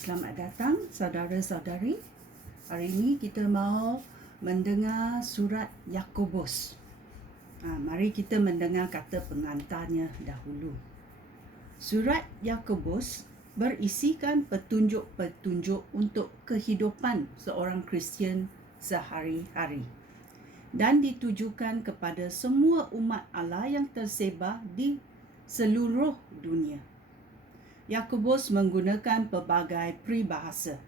Selamat datang saudara-saudari. Hari ini kita mau mendengar surat Yakobus. Mari kita mendengar kata pengantarnya dahulu. Surat Yakobus berisikan petunjuk-petunjuk untuk kehidupan seorang Kristian sehari-hari dan ditujukan kepada semua umat Allah yang tersebar di seluruh dunia. Yakobus menggunakan pelbagai peribahasa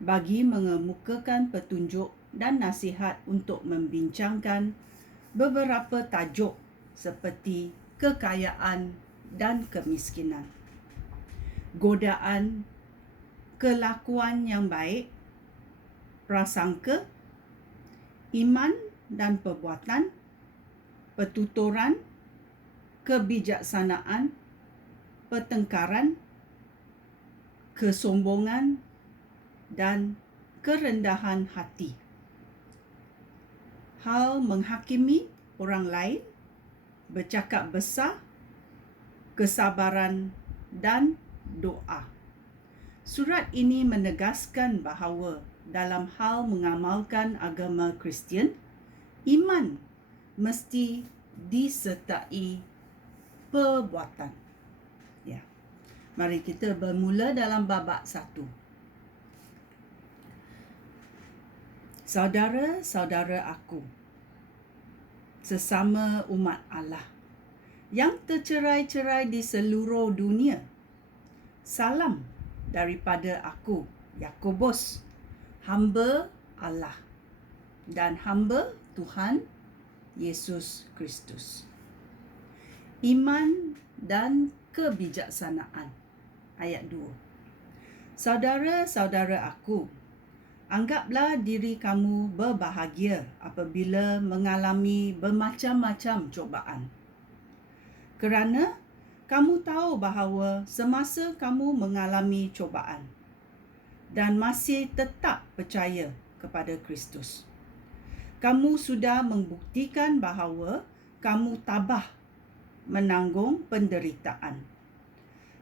bagi mengemukakan petunjuk dan nasihat untuk membincangkan beberapa tajuk seperti kekayaan dan kemiskinan, godaan, kelakuan yang baik, prasangka, iman dan perbuatan, pertuturan, kebijaksanaan, pertengkaran, kesombongan, dan kerendahan hati. Hal menghakimi orang lain, bercakap besar, kesabaran, dan doa. Surat ini menegaskan bahawa dalam hal mengamalkan agama Kristian, iman mesti disertai perbuatan. Mari kita bermula dalam babak 1. Saudara-saudara aku, sesama umat Allah yang tercerai-cerai di seluruh dunia, salam daripada aku, Yakobus, hamba Allah dan hamba Tuhan Yesus Kristus. Iman dan kebijaksanaan. Ayat 2. Saudara-saudara aku, anggaplah diri kamu berbahagia apabila mengalami bermacam-macam cubaan. Kerana kamu tahu bahawa semasa kamu mengalami cubaan dan masih tetap percaya kepada Kristus, kamu sudah membuktikan bahawa kamu tabah menanggung penderitaan.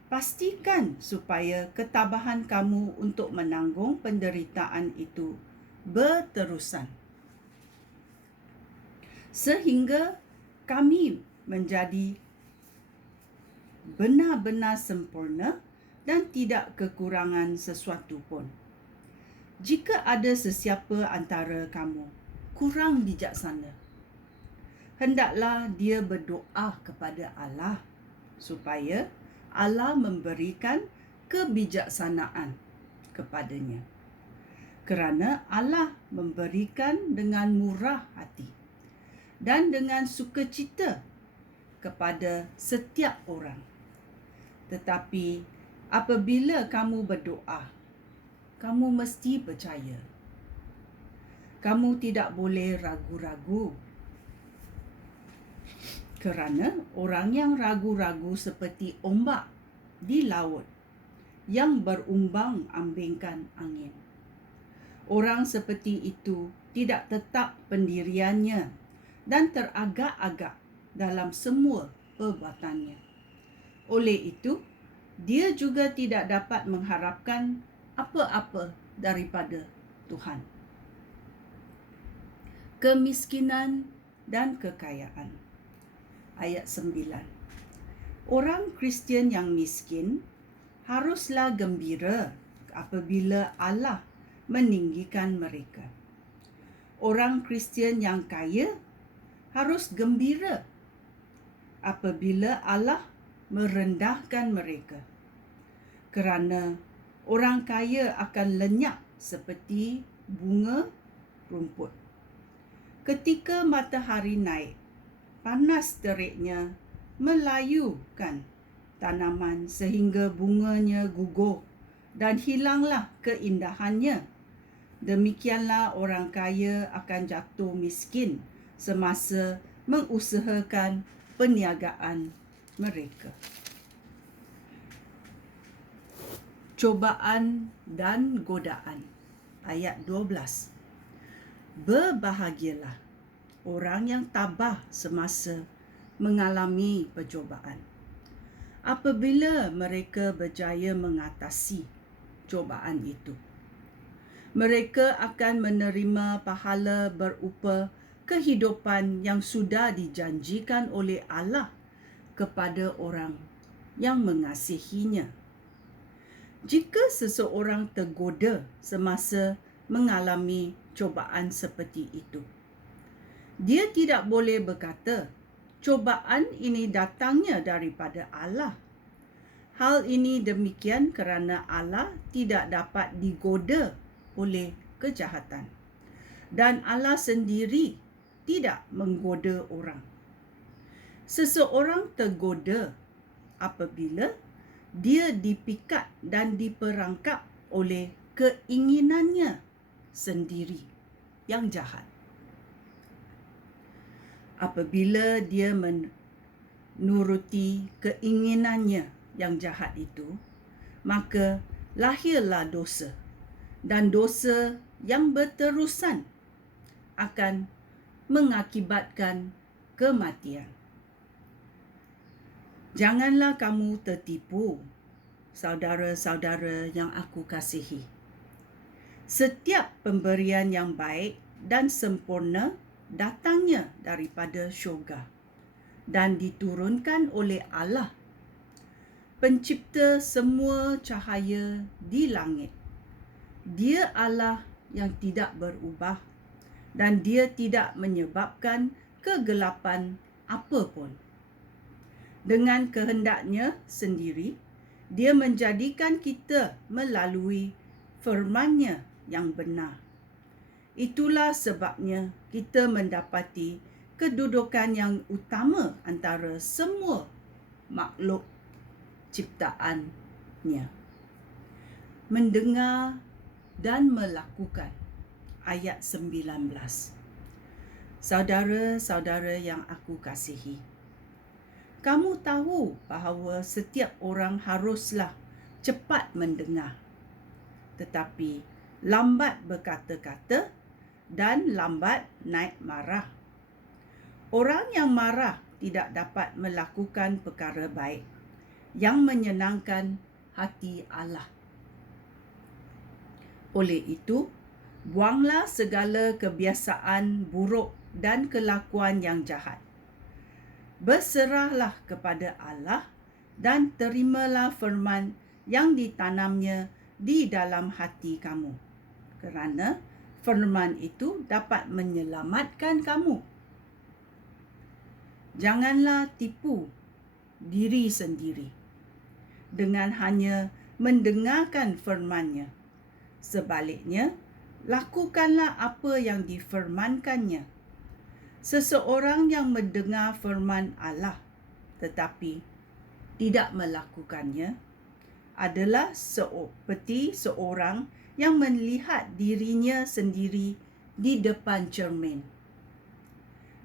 Pastikan supaya ketabahan kamu untuk menanggung penderitaan itu berterusan, sehingga kami menjadi benar-benar sempurna dan tidak kekurangan sesuatu pun. Jika ada sesiapa antara kamu kurang bijaksana, hendaklah dia berdoa kepada Allah supaya Allah memberikan kebijaksanaan kepadanya. Kerana Allah memberikan dengan murah hati dan dengan sukacita kepada setiap orang. Tetapi apabila kamu berdoa, kamu mesti percaya. Kamu tidak boleh ragu-ragu. Kerana orang yang ragu-ragu seperti ombak di laut yang berumbang-ambingkan angin. Orang seperti itu tidak tetap pendiriannya dan teragak-agak dalam semua perbuatannya. Oleh itu, dia juga tidak dapat mengharapkan apa-apa daripada Tuhan. Kemiskinan dan kekayaan. Ayat 9. Orang Kristian yang miskin haruslah gembira apabila Allah meninggikan mereka. Orang Kristian yang kaya harus gembira apabila Allah merendahkan mereka. Kerana orang kaya akan lenyap seperti bunga rumput. Ketika matahari naik, panas teriknya melayukan tanaman sehingga bunganya gugur dan hilanglah keindahannya. Demikianlah orang kaya akan jatuh miskin semasa mengusahakan perniagaan mereka. Cobaan dan godaan. Ayat 12. Berbahagialah orang yang tabah semasa mengalami percubaan, apabila mereka berjaya mengatasi cobaan itu. Mereka akan menerima pahala berupa kehidupan yang sudah dijanjikan oleh Allah kepada orang yang mengasihinya. Jika seseorang tergoda semasa mengalami cobaan seperti itu, dia tidak boleh berkata, cobaan ini datangnya daripada Allah. Hal ini demikian kerana Allah tidak dapat digoda oleh kejahatan. Dan Allah sendiri tidak menggoda orang. Seseorang tergoda apabila dia dipikat dan diperangkap oleh keinginannya sendiri yang jahat. Apabila dia menuruti keinginannya yang jahat itu, maka lahirlah dosa. Dan dosa yang berterusan akan mengakibatkan kematian. Janganlah kamu tertipu, saudara-saudara yang aku kasihi. Setiap pemberian yang baik dan sempurna datangnya daripada syurga dan diturunkan oleh Allah, pencipta semua cahaya di langit. Dia Allah yang tidak berubah dan dia tidak menyebabkan kegelapan apapun. Dengan kehendaknya sendiri, dia menjadikan kita melalui firman-Nya yang benar. Itulah sebabnya kita mendapati kedudukan yang utama antara semua makhluk ciptaan-Nya. Mendengar dan melakukan. Ayat 19. Saudara-saudara yang aku kasihi, kamu tahu bahawa setiap orang haruslah cepat mendengar, tetapi lambat berkata-kata dan lambat naik marah. Orang yang marah tidak dapat melakukan perkara baik yang menyenangkan hati Allah. Oleh itu, buanglah segala kebiasaan buruk dan kelakuan yang jahat. Berserahlah kepada Allah dan terimalah firman yang ditanamnya di dalam hati kamu, kerana firman itu dapat menyelamatkan kamu. Janganlah tipu diri sendiri dengan hanya mendengarkan firman-Nya. Sebaliknya, lakukanlah apa yang difirmankannya. Seseorang yang mendengar firman Allah tetapi tidak melakukannya adalah seperti seorang yang melihat dirinya sendiri di depan cermin.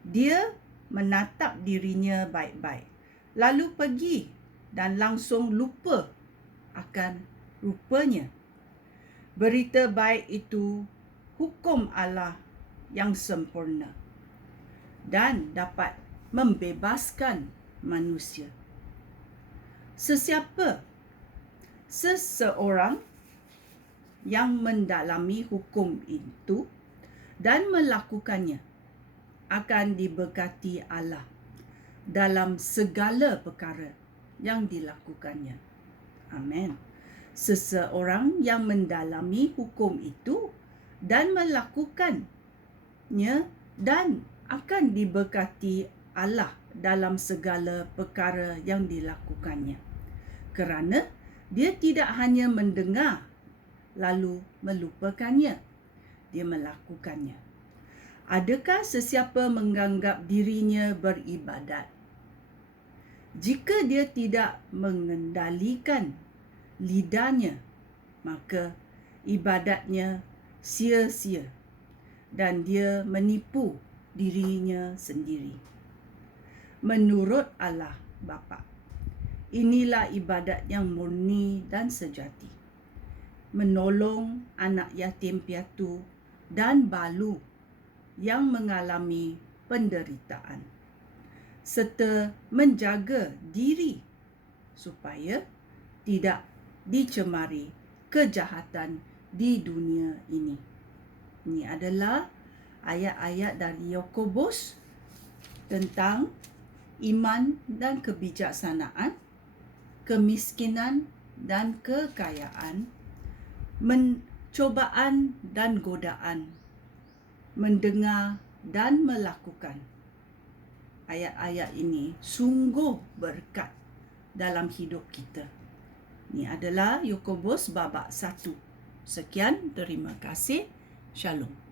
Dia menatap dirinya baik-baik, lalu pergi dan langsung lupa akan rupanya. Berita baik itu hukum Allah yang sempurna dan dapat membebaskan manusia. Seseorang yang mendalami hukum itu dan melakukannya akan diberkati Allah dalam segala perkara yang dilakukannya. Amin. Seseorang yang mendalami hukum itu dan melakukannya dan akan diberkati Allah dalam segala perkara yang dilakukannya. Kerana dia tidak hanya mendengar lalu melupakannya, dia melakukannya. Adakah sesiapa menganggap dirinya beribadat jika dia tidak mengendalikan lidahnya? Maka ibadatnya sia-sia dan dia menipu dirinya sendiri. Menurut Allah Bapa, inilah ibadat yang murni dan sejati. Menolong anak yatim piatu dan balu yang mengalami penderitaan, serta menjaga diri supaya tidak dicemari kejahatan di dunia ini. Ini adalah ayat-ayat dari Yakobus tentang iman dan kebijaksanaan, kemiskinan dan kekayaan, mencobaan dan godaan, mendengar dan melakukan. Ayat-ayat ini sungguh berkat dalam hidup kita. Ini adalah Yakobus babak 1. Sekian, terima kasih. Shalom.